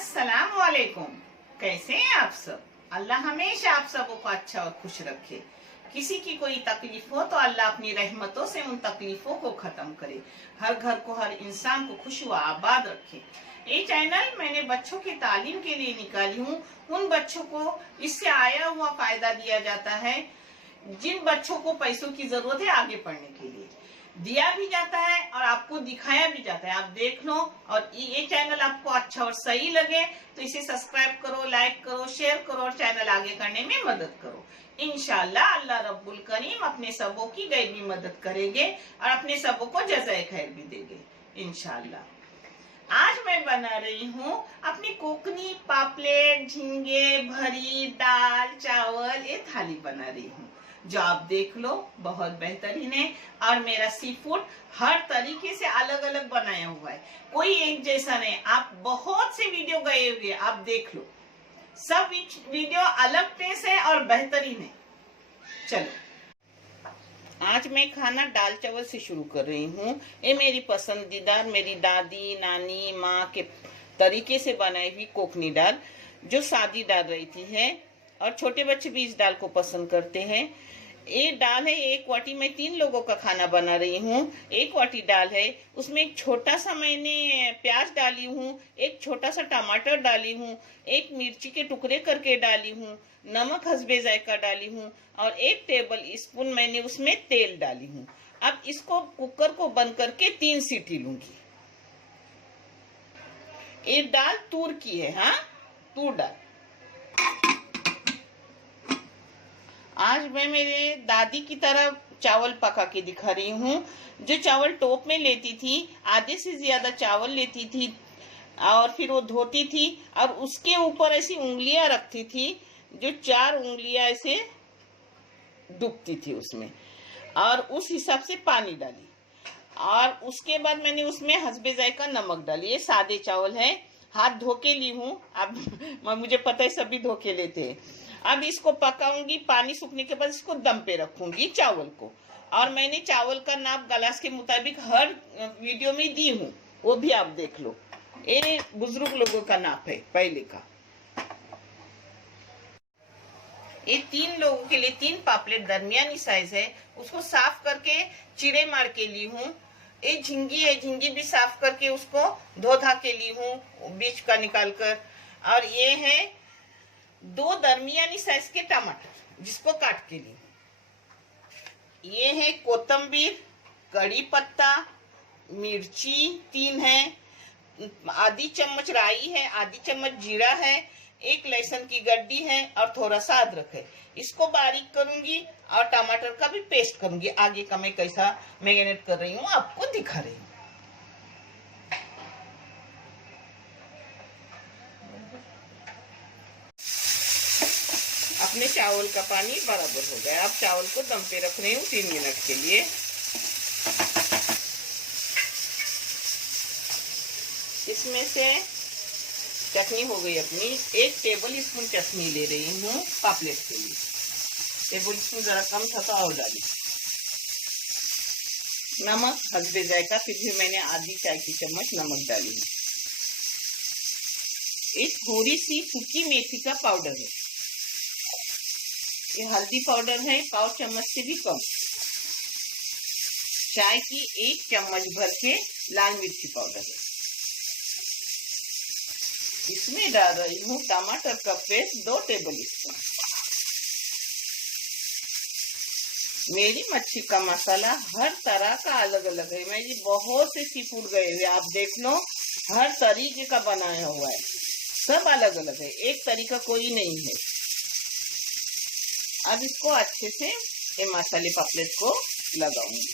अस्सलाम वालेकुम। कैसे हैं आप सब? अल्लाह हमेशा आप सबों को अच्छा और खुश रखे। किसी की कोई तकलीफ हो तो अल्लाह अपनी रहमतों से उन तकलीफों को खत्म करे। हर घर को, हर इंसान को खुश व आबाद रखे। ये चैनल मैंने बच्चों की तालीम के लिए निकाली हूँ। उन बच्चों को इससे आया हुआ फायदा दिया जाता है जिन बच्चों को पैसों की जरूरत है आगे पढ़ने के लिए, दिया भी जाता है और आपको दिखाया भी जाता है। आप देख लो और ये चैनल आपको अच्छा और सही लगे तो इसे सब्सक्राइब करो, लाइक करो, शेयर करो और चैनल आगे करने में मदद करो। इंशाल्लाह अल्लाह रब्बुल करीम अपने सबों की गैबी मदद करेंगे और अपने सबों को जज़ाए खैर भी देंगे इंशाल्लाह। आज मैं बना रही हूँ अपनी कोकनी पापलेट, झींगे, भरी, दाल, चावल, ये थाली बना रही हूँ जो आप देख लो बहुत बेहतरीन है। और मेरा सी फूड हर तरीके से अलग अलग बनाया हुआ है, कोई एक जैसा नहीं। आप बहुत से वीडियो गए हुए, आप देख लो, सब वीडियो अलग टेस्ट है और बेहतरीन है। चलो आज मैं खाना दाल चावल से शुरू कर रही हूँ। ये मेरी पसंदीदा, मेरी दादी नानी माँ के तरीके से बनाई हुई कोकनी दाल, जो सादी दाल रहती है और छोटे बच्चे भी इस दाल को पसंद करते हैं। एक दाल है, एक वाटी में 3 लोगों का खाना बना रही हूँ। एक वाटी दाल है, उसमें एक छोटा सा मैंने प्याज डाली हूँ, एक छोटा सा टमाटर डाली हूँ, एक मिर्ची के टुकड़े करके डाली हूँ, नमक हस्बे जायका डाली हूँ और 1 टेबल स्पून मैंने उसमें तेल डाली हूँ। अब इसको कुकर को बंद करके 3 सीटी लूंगी। ये दाल तूर की है, हाँ, तूर दाल। आज मैं मेरे दादी की तरह चावल पका के दिखा रही हूँ। जो चावल टोप में लेती थी, आधे से ज्यादा चावल लेती थी और फिर वो धोती थी और उसके ऊपर ऐसी उंगलियां रखती थी, जो 4 उंगलियां ऐसे डूबती थी उसमें, और उस हिसाब से पानी डाली और उसके बाद मैंने उसमें हस्बे जायका नमक डाली। ये सादे चावल है, हाथ धो के ली हूँ। अब मुझे पता है सभी धो के लेते हैं। अब इसको पकाऊंगी, पानी सूखने के बाद इसको दम पे रखूंगी चावल को। और मैंने चावल का नाप गिलास के मुताबिक हर वीडियो में दी हूँ, वो भी आप देख लो। ये बुजुर्ग लोगों का नाप है पहले का। ये 3 लोगों के लिए 3 पापलेट दरमियानी साइज है, उसको साफ करके चिड़े मार के ली हूँ। ये झिंगी है, झिंगी भी साफ करके उसको धो धा के ली हूँ बीज का निकाल कर। और ये है 2 दरमियानी साइज के टमाटर जिसको काट के ली। ये है कोतंबीर, कड़ी पत्ता, मिर्ची 3 है, आधी चम्मच राई है, आधी चम्मच जीरा है, 1 लहसुन की गड्डी है और थोड़ा सा अदरक है। इसको बारीक करूंगी और टमाटर का भी पेस्ट करूंगी। आगे का मैं कैसा मैरिनेट कर रही हूँ आपको दिखा रही हूँ। अपने चावल का पानी बराबर हो गया। अब चावल को दम पे रख रही हूँ 3 मिनट के लिए। इसमें से चटनी हो गई अपनी। 1 टेबल स्पून चटनी ले रही हूँ पापलेट के लिए। टेबल स्पून जरा कम था तो और डाली। नमक हस्बे जायका, फिर भी मैंने आधी चाय की चम्मच नमक डाली है। एक थोड़ी सी सूखी मेथी का पाउडर है। ये हल्दी पाउडर है, 1/4 चम्मच से भी कम। चाय की 1 चम्मच भर के लाल मिर्ची पाउडर है। इसमें डाल रही हूँ टमाटर का पेस्ट 2 टेबल स्पून। मेरी मच्छी का मसाला हर तरह का अलग अलग है। मैं ये बहुत से सी फूड गए हुए, आप देख लो, हर तरीके का बनाया हुआ है, सब अलग अलग है, एक तरीका कोई नहीं है। अब इसको अच्छे से ये मसाले पापलेट को लगाऊंगी।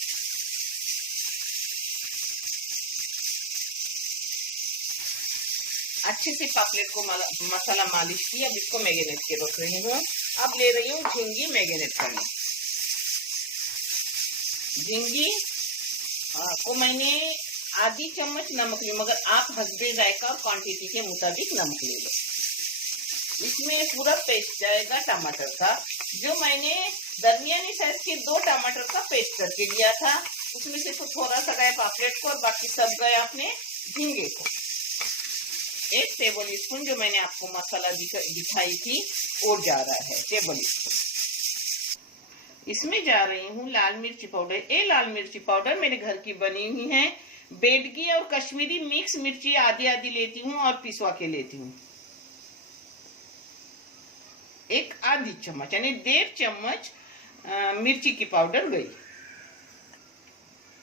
अच्छे से पापलेट को मसाला मालिश की। अब इसको मैरिनेट के रख रही हूँ। अब ले रही हूँ झींगी मैरिनेट करने। झींगी को मैंने आधी चम्मच नमक ली, मगर आप हस्बे जायका और क्वांटिटी के मुताबिक नमक ले लो। इसमें पूरा पेस्ट जाएगा टमाटर का, जो मैंने दरमियानी साइज के 2 टमाटर का पेस्ट करके लिया था। उसमें से तो थोड़ा सा गया पापलेट को और बाकी सब गया अपने झींगे को। 1 टेबल स्पून जो मैंने आपको मसाला दिखाई थी वो जा रहा है, टेबल स्पून। इसमें जा रही हूँ लाल मिर्ची पाउडर। ये लाल मिर्ची पाउडर मेरे घर की बनी हुई है। बेडगी और कश्मीरी मिक्स मिर्ची आधी आधी लेती हूँ और पिसवा के लेती हूँ। 1 आधी चम्मच यानी 1.5 चम्मच मिर्ची की पाउडर गई।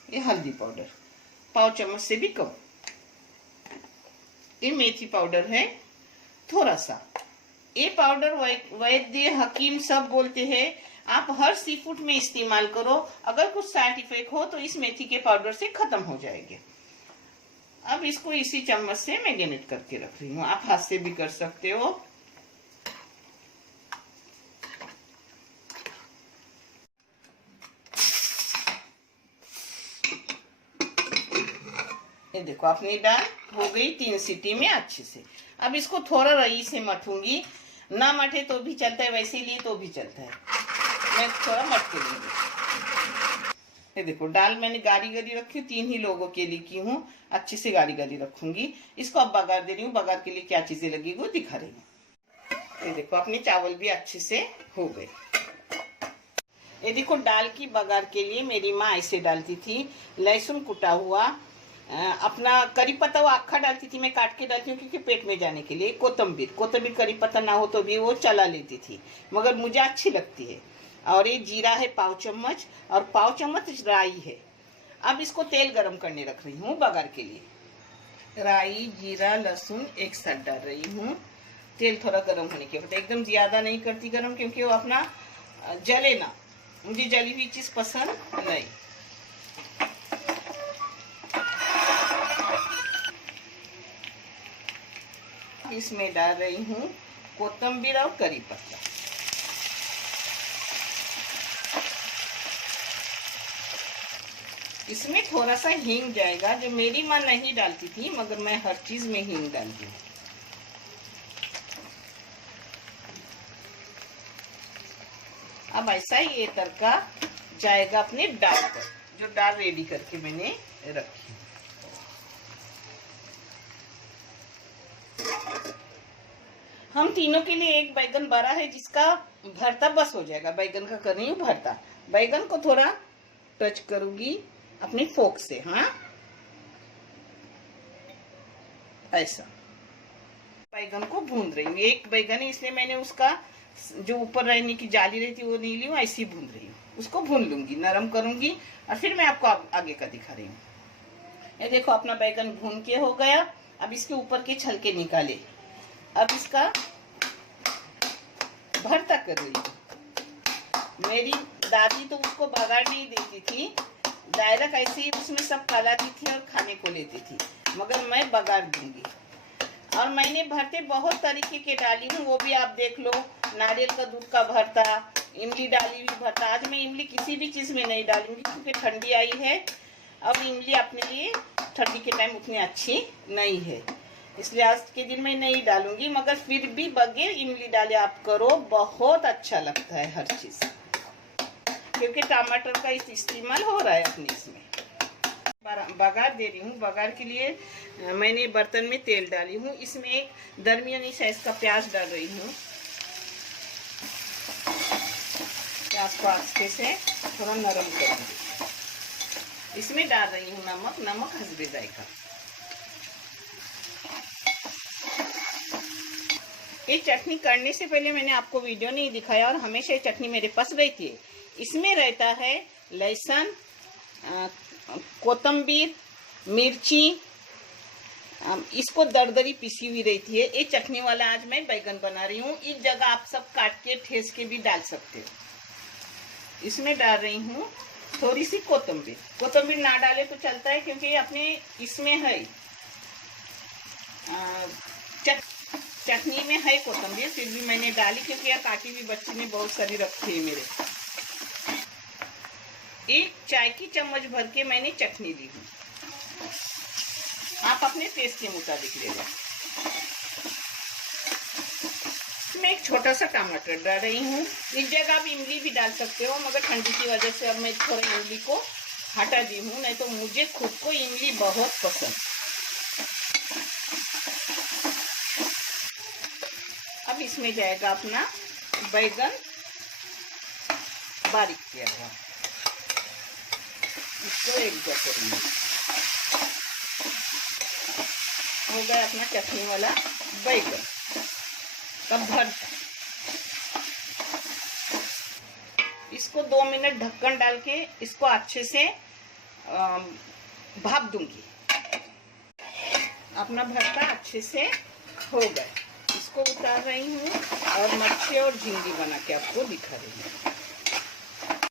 ये हल्दी पाउडर 1/4 चम्मच से भी कम। ये मेथी पाउडर है थोड़ा सा। ये पाउडर वैद्य हकीम सब बोलते हैं आप हर सी फूड में इस्तेमाल करो, अगर कुछ साइड इफेक्ट हो तो इस मेथी के पाउडर से खत्म हो जाएंगे। अब इसको इसी चम्मच से मैरिनेट करके रख रही हूँ, आप हाथ से भी कर सकते हो। ये देखो अपनी दाल हो गई 3 सीटी में अच्छे से। अब इसको थोड़ा रई से मठूंगी, ना मठे तो भी चलता है, वैसे लिए तो भी चलता है। मैं थोड़ा मट के लूंगी। ये देखो दाल मैंने गाढ़ी गाढ़ी रखी, 3 ही लोगों के लिए की हूँ, अच्छे से गाढ़ी गाढ़ी रखूंगी। इसको अब बघार दे रही हूँ। बघार के लिए क्या चीजें लगेगी वो दिखा रही हूँ। ये देखो अपने चावल भी अच्छे से हो गए। ये देखो दाल की बघार के लिए मेरी माँ ऐसे डालती थी, लहसुन कुटा हुआ, अपना करी पत्ता वो आखा डालती थी, मैं काट के डालती हूँ क्योंकि पेट में जाने के लिए। कोतंबीर करी पत्ता ना हो तो भी वो चला लेती थी, मगर मुझे अच्छी लगती है। और ये जीरा है 1/4 चम्मच और 1/4 चम्मच राई है। अब इसको तेल गरम करने रख रही हूँ बघार के लिए। राई जीरा लहसुन एक साथ डाल रही हूँ। तेल थोड़ा गरम होने के बाद, एकदम ज्यादा नहीं करती गरम क्योंकि वो अपना जले ना, मुझे जली हुई चीज पसंद नहीं। इसमें डाल रही हूँ कोतंबीर और करी पत्ता। इसमें थोड़ा सा हींग जाएगा, जो मेरी माँ नहीं डालती थी मगर मैं हर चीज में हींग डालती हूँ। अब ऐसा ही ये तड़का जाएगा अपने दाल पर, जो दाल रेडी करके मैंने रखी। हम तीनों के लिए 1 बैगन बड़ा है जिसका भरता बस हो जाएगा। बैगन का कर रही हूँ भरता। बैगन को थोड़ा टच करूंगी अपनी फोक से, हाँ ऐसा। बैगन को भून रही हूँ। 1 बैगन है इसलिए मैंने उसका जो ऊपर रहने की जाली रहती है वो नहीं ली हूँ, ऐसी भून रही हूँ। उसको भून लूंगी, नरम करूंगी और फिर मैं आपको आगे का दिखा रही हूँ। ये देखो अपना बैगन भून के हो गया। अब इसके ऊपर के छलके निकाले। अब इसका भरता कर रही हूँ। मेरी दादी तो उसको बघार नहीं देती थी, डायरेक्ट ऐसे ही उसमें सब कालाती थी और खाने को लेती थी, मगर मैं बघार दूंगी। और मैंने भरते बहुत तरीके के डाली हूँ, वो भी आप देख लो। नारियल का दूध का भरता, इमली डाली हुई भरता। आज मैं इमली किसी भी चीज में नहीं डालूंगी क्योंकि ठंडी आई है। अब इमली अपने लिए ठंडी के टाइम उतनी अच्छी नहीं है, इसलिए आज के दिन में नहीं डालूंगी। मगर फिर भी बगैर इमली डाले आप करो, बहुत अच्छा लगता है हर चीज, क्योंकि टमाटर का इस्तेमाल हो रहा है अपने इसमें। बघार दे रही हूँ। बघार के लिए मैंने बर्तन में तेल डाली हूँ। इसमें एक दरमियानी साइज का प्याज डाल रही हूँ। प्याज को अच्छे से थोड़ा नरम करूंगी। इसमें डाल रही हूँ नमक, नमक हस्बे जायका। ये चटनी करने से पहले मैंने आपको वीडियो नहीं दिखाया और हमेशा ये चटनी मेरे पास रहती है। इसमें रहता है लहसुन, कोतंबीर, मिर्ची, इसको दरदरी पिसी हुई रहती है। ये चटनी वाला आज मैं बैगन बना रही हूँ। इस जगह आप सब काट के ठेस के भी डाल सकते हो। इसमें डाल रही हूँ थोड़ी सी कोतंबीर। कोतंबीर ना डाले तो चलता है क्योंकि ये अपने इसमें है, चटनी में है कोतंबीर, फिर भी मैंने डाली क्योंकि यह काटी हुई बच्ची ने बहुत सारी रखी है मेरे। 1 चाय की चम्मच भर के मैंने चटनी ली हूँ, आप अपने टेस्ट के मुताबिक ले लो। मैं एक छोटा सा टमाटर डाल रही हूँ। इस जगह आप इमली भी डाल सकते हो, मगर ठंडी की वजह से अब मैं थोड़ा इमली को हटा दी हूँ, नहीं तो मुझे खुद को इमली बहुत पसंद। इसमें जाएगा अपना बैगन बारीक किया हुआ। इसको एक जगह करेंगे। हो गया अपना चटनी वाला बैगन। अब भर इसको 2 मिनट ढक्कन डाल के इसको अच्छे से भाप दूंगी। अपना भरता अच्छे से हो गया। इसको उतार रही हूँ और मच्छी और झींगे बना के आपको दिखा रही हूँ।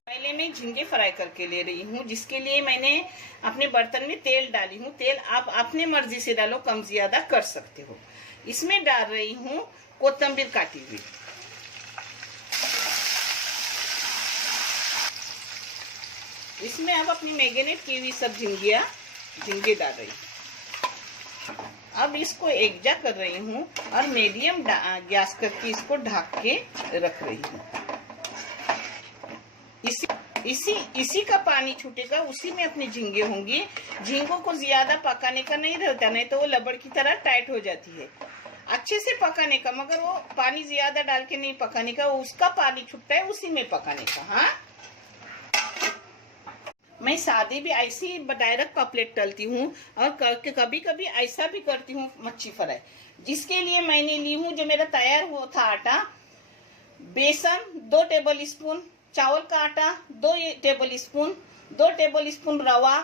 पहले मैं झींगे फ्राई करके ले रही हूँ, जिसके लिए मैंने अपने बर्तन में तेल डाली हूँ। तेल आप अपने मर्जी से डालो, कम ज्यादा कर सकते हो। इसमें डाल रही हूँ कोतंबीर काटी हुई। इसमें अब अपनी मैरिनेट की हुई सब झींगे डाल रही हूँ। अब इसको एकजा कर रही हूँ और मीडियम गैस करके इसको ढक के रख रही हूँ। इसी का पानी छूटेगा, उसी में अपनी झींगे होंगी। झींगों को ज्यादा पकाने का नहीं रहता, नहीं तो वो लबड़ की तरह टाइट हो जाती है। अच्छे से पकाने का, मगर वो पानी ज्यादा डाल के नहीं पकाने का, उसका पानी छूटता है उसी में पकाने का। हाँ, मैं सादी भी ऐसे ही डायरेक्ट पापलेट तलती हूँ और कभी कभी ऐसा भी करती हूँ मच्छी फ्राई। जिसके लिए मैंने ली हूँ जो मेरा तैयार हुआ था आटा, बेसन 2 टेबल स्पून, चावल का आटा 2 टेबल स्पून, 2 टेबल स्पून रवा,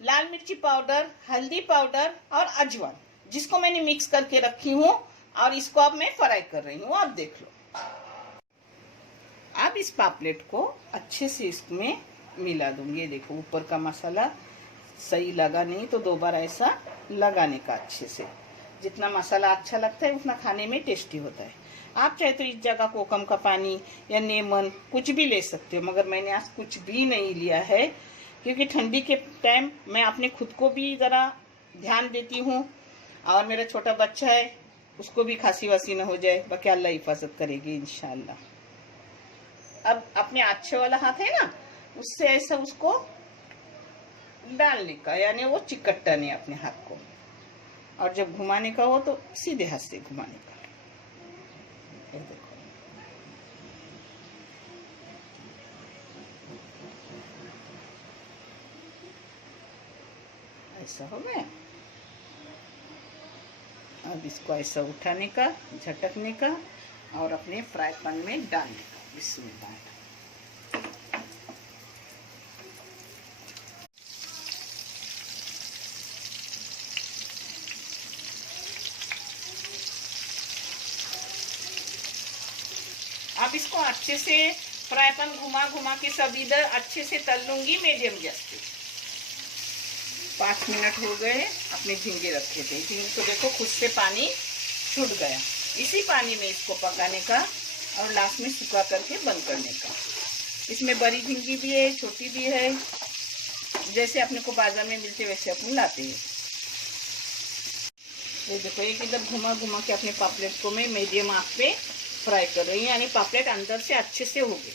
लाल मिर्ची पाउडर, हल्दी पाउडर और अजवाइन, जिसको मैंने मिक्स करके रखी हूँ। और इसको अब मैं फ्राई कर रही हूँ। आप देख लो। अब इस पापलेट को अच्छे से इसमें मिला दूंगी। ये देखो, ऊपर का मसाला सही लगा नहीं तो 2 बार ऐसा लगाने का अच्छे से। जितना मसाला अच्छा लगता है उतना खाने में टेस्टी होता है। आप चाहे तो इस जगह कोकम का पानी या लेमन कुछ भी ले सकते हो, मगर मैंने आज कुछ भी नहीं लिया है, क्योंकि ठंडी के टाइम मैं अपने खुद को भी ज़रा ध्यान देती हूँ। और मेरा छोटा बच्चा है, उसको भी खांसी वासी न हो जाए, बाकी अल्लाह हिफाजत करेगी इंशाल्लाह। अब अपने अच्छे वाला हाथ है ना, उससे ऐसा उसको डालने का, यानी वो चिकट्टा नहीं अपने हाथ को। और जब घुमाने का हो तो सीधे हाथ से घुमाने का। ये देखो, ऐसा हो गया। अब इसको ऐसा उठाने का, झटकने का और अपने फ्राई पैन में डालने का। बिस्मिल्लाह। अब इसको अच्छे से फ्राई पैन घुमा घुमा के सब इधर अच्छे से तल लूंगी मीडियम गैस पे। 5 मिनट हो गए। अपने झींगे रखे थे, झींगे को देखो खुद से पानी छूट गया। इसी पानी में इसको पकाने का और लास्ट में सूखा करके बंद करने का। इसमें बड़ी झींगी भी है, छोटी भी है, जैसे अपने को बाजार में मिलते वैसे अपन लाते हैं। ये देखो, एक इधर घुमा घुमा के अपने पापलेट को मैं मीडियम आंच पे फ्राई कर रही हूँ, यानी पापलेट अंदर से अच्छे से हो गए।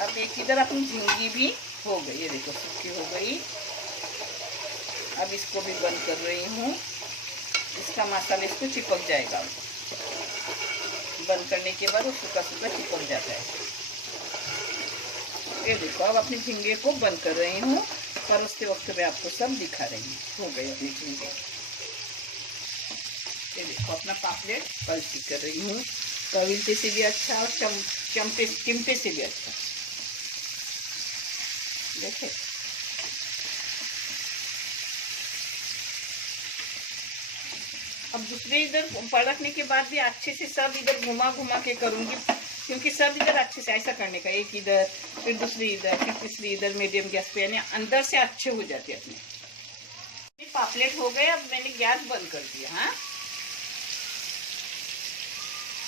अब एक इधर अपनी झींगी भी हो गई। ये देखो, सूखी हो गई। अब इसको भी बंद कर रही हूँ। इसका मसाला इसको चिपक जाएगा। बंद करने के बाद वो सूखा सूखा चिपक जाता है। ये देखो, अब अपनी झींगे को बंद कर रही हूँ, पर उसके वक्त में आपको सब दिखा रही हूँ। हो गई अपनी झींगे। ये देखो, अपना पापलेट पलटी कर रही हूँ, कविलते से भी अच्छा और चिमटे से भी अच्छा। देखे, अब दूसरे इधर पलटने के बाद भी अच्छे से सब इधर घुमा घुमा के करूंगी, क्योंकि सब इधर अच्छे से ऐसा करने का। एक इधर, फिर दूसरी इधर, फिर तीसरी इधर, मीडियम गैस पे, यानी अंदर से अच्छे हो जाते अपने। पापलेट हो गए। अब मैंने गैस बंद कर दिया। हाँ,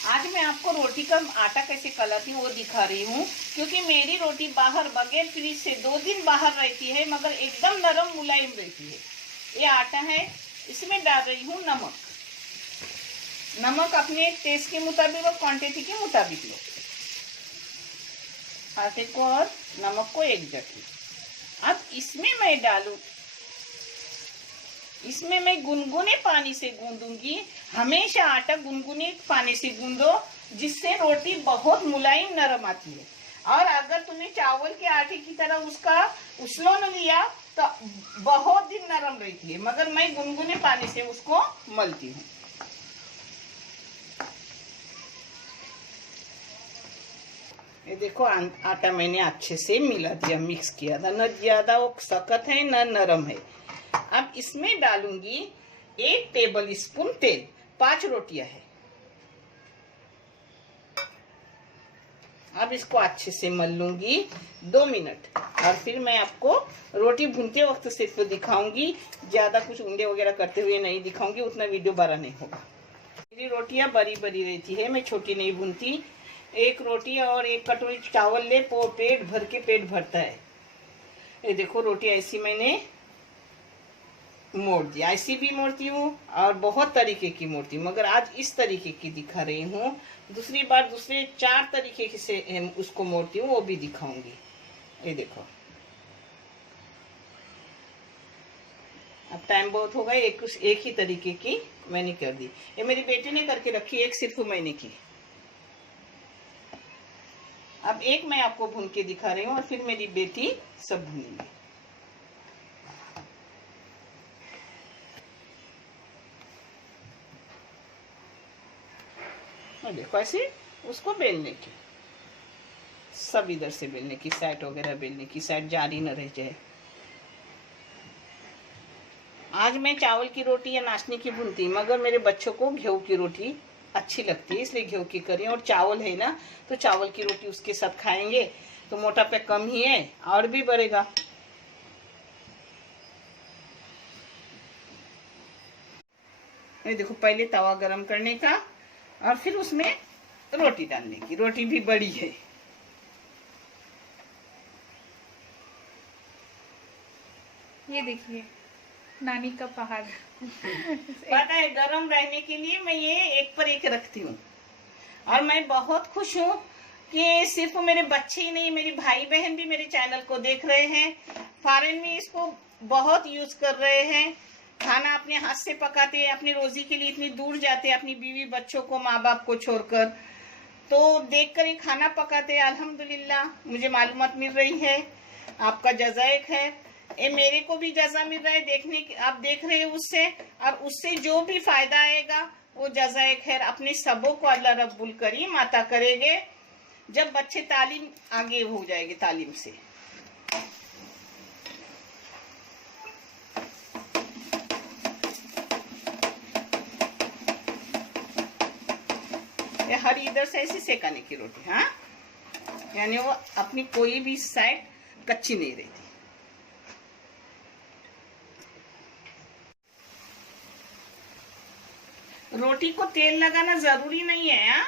आज मैं आपको रोटी का आटा कैसे कलाती हूँ वो दिखा रही हूँ, क्योंकि मेरी रोटी बाहर बगैर फ्रीज से 2 दिन बाहर रहती है, मगर एकदम नरम मुलायम रहती है। ये आटा है, इसमें डाल रही हूँ नमक। नमक अपने टेस्ट के मुताबिक और क्वांटिटी के मुताबिक लो। आटे को और नमक को एक जगह। अब इसमें मैं डालू इसमें मैं गुनगुने पानी से गूंदूंगी। हमेशा आटा गुनगुने पानी से गूंदो, जिससे रोटी बहुत मुलायम नरम आती है। और अगर तुमने चावल के आटे की तरह उसका उसलोन लिया तो बहुत दिन नरम रहती है, मगर मैं गुनगुने पानी से उसको मलती हूँ। ये देखो आटा मैंने अच्छे से मिला दिया, मिक्स किया था, न ज्यादा वो सख्त है न नरम है। अब इसमें डालूंगी 1 टेबल स्पून तेल। 5 रोटियां है। अब इसको अच्छे से मल लूंगी 2 मिनट, और फिर मैं आपको रोटी भूनते वक्त सिर्फ दिखाऊंगी, ज्यादा कुछ उंडे वगैरह करते हुए नहीं दिखाऊंगी, उतना वीडियो बड़ा नहीं होगा। मेरी रोटियां बड़ी बड़ी रहती है, मैं छोटी नहीं भूनती। 1 रोटी और 1 कटोरी चावल ले, पेट भर के पेट भरता है। ये देखो रोटी ऐसी मैंने मोड़ दी, ऐसी भी मोड़ती हूँ और बहुत तरीके की मोड़ती हूँ, मगर आज इस तरीके की दिखा रही हूँ। दूसरी बार दूसरे 4 तरीके से उसको मोड़ती हूँ, वो भी दिखाऊंगी। ये देखो अब टाइम बहुत हो गया, एक ही तरीके की मैंने कर दी। ये मेरी बेटी ने करके रखी, एक सिर्फ मैंने की। अब एक मैं आपको भून के दिखा रही हूँ और फिर मेरी बेटी सब भूनेगी। देखो ऐसे उसको बेलने की, सब इधर से बेलने की, साइड वगैरह बेलने की, साइड जारी न रह जाए। आज मैं चावल की रोटी या नाशनी की भूनती, मगर मेरे बच्चों को गेहूं की रोटी अच्छी लगती है, इसलिए गेहूं की करी। और चावल है ना, तो चावल की रोटी उसके साथ खाएंगे तो मोटापा कम ही है और भी बढ़ेगा। ये देखो पहले तवा गरम करने का और फिर उसमें रोटी डालने की। रोटी भी बड़ी है। ये देखिए नानी का पहाड़। पता है, गरम रहने के लिए मैं ये एक पर एक रखती हूँ। और मैं बहुत खुश हूँ कि सिर्फ मेरे बच्चे ही नहीं, मेरे भाई बहन भी मेरे चैनल को देख रहे हैं। फॉरेन में इसको बहुत यूज कर रहे हैं। खाना अपने हाथ से पकाते हैं, अपनी रोजी के लिए इतनी दूर जाते हैं, अपनी बीवी बच्चों को, माँ बाप को छोड़कर, तो देखकर ये खाना पकाते हैं। अल्हम्दुलिल्लाह मुझे मालूमात मिल रही है, आपका जज़ाए खैर। ये मेरे को भी जज़ा मिल रहा है, देखने की आप देख रहे हैं उससे, और उससे जो भी फायदा आएगा वो जज़ाए खैर अपने सबों को अल्लाह रब्बुल करीम अता करेंगे, जब बच्चे तालीम आगे हो जाएंगे तालीम से। ये हर इधर से ऐसी सेकाने की रोटी, हाँ, यानी वो अपनी कोई भी साइड कच्ची नहीं रहती। रोटी को तेल लगाना जरूरी नहीं है, हाँ?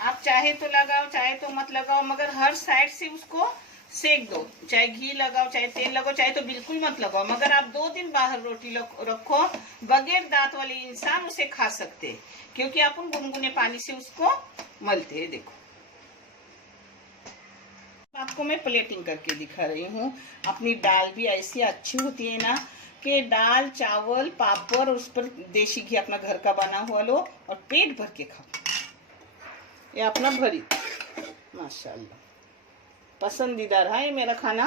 आप चाहे तो लगाओ चाहे तो मत लगाओ, मगर हर साइड से उसको सेक दो। चाहे घी लगाओ चाहे तेल लगाओ, चाहे तो बिल्कुल मत लगाओ, मगर आप 2 दिन बाहर रोटी रखो, बगैर दांत वाले इंसान उसे खा सकते हैं, क्योंकि अपन गुनगुने पानी से उसको मलते हैं। देखो आपको मैं प्लेटिंग करके दिखा रही हूँ। अपनी दाल भी ऐसी अच्छी होती है ना कि दाल चावल पापड़, उस पर देसी घी अपना घर का बना हुआ लो और पेट भर के खाओ। ये अपना भरी माशाल्लाह पसंदीदा रहा है मेरा खाना।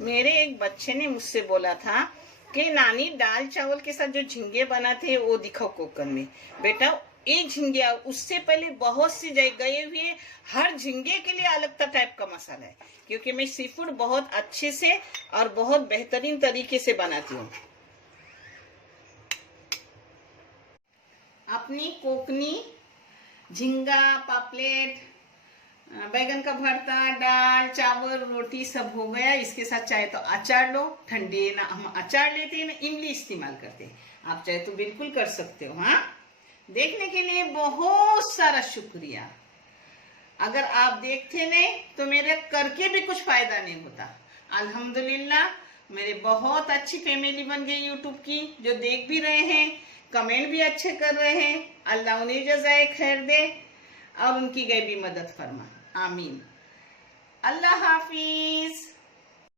मेरे एक बच्चे ने मुझसे बोला था कि नानी दाल चावल के साथ जो झींगे बनाते हैं वो दिखाओ कुकर में। बेटा एक झींगे, उससे पहले बहुत सी गए हुए, हर झींगे के लिए अलग टाइप का मसाला है, क्योंकि मैं सी फूड बहुत अच्छे से और बहुत बेहतरीन तरीके से बनाती हूँ। अपनी कोकनी झींगा, पापलेट, बैगन का भरता, दाल चावल रोटी सब हो गया। इसके साथ चाहे तो अचार लो, ठंडे ना हम अचार लेते हैं ना इमली इस्तेमाल करते हैं, आप चाहे तो बिल्कुल कर सकते हो। हाँ, देखने के लिए बहुत सारा शुक्रिया। अगर आप देखते नहीं तो मेरे करके भी कुछ फायदा नहीं होता। अल्हम्दुलिल्लाह मेरे बहुत अच्छी फैमिली बन गई यूट्यूब की, जो देख भी रहे हैं, कमेंट भी अच्छे कर रहे हैं। अल्लाह उन्हें जज़ाए खैर दे और उनकी गैबी मदद फरमा, आमीन। अल्लाह हाफिज।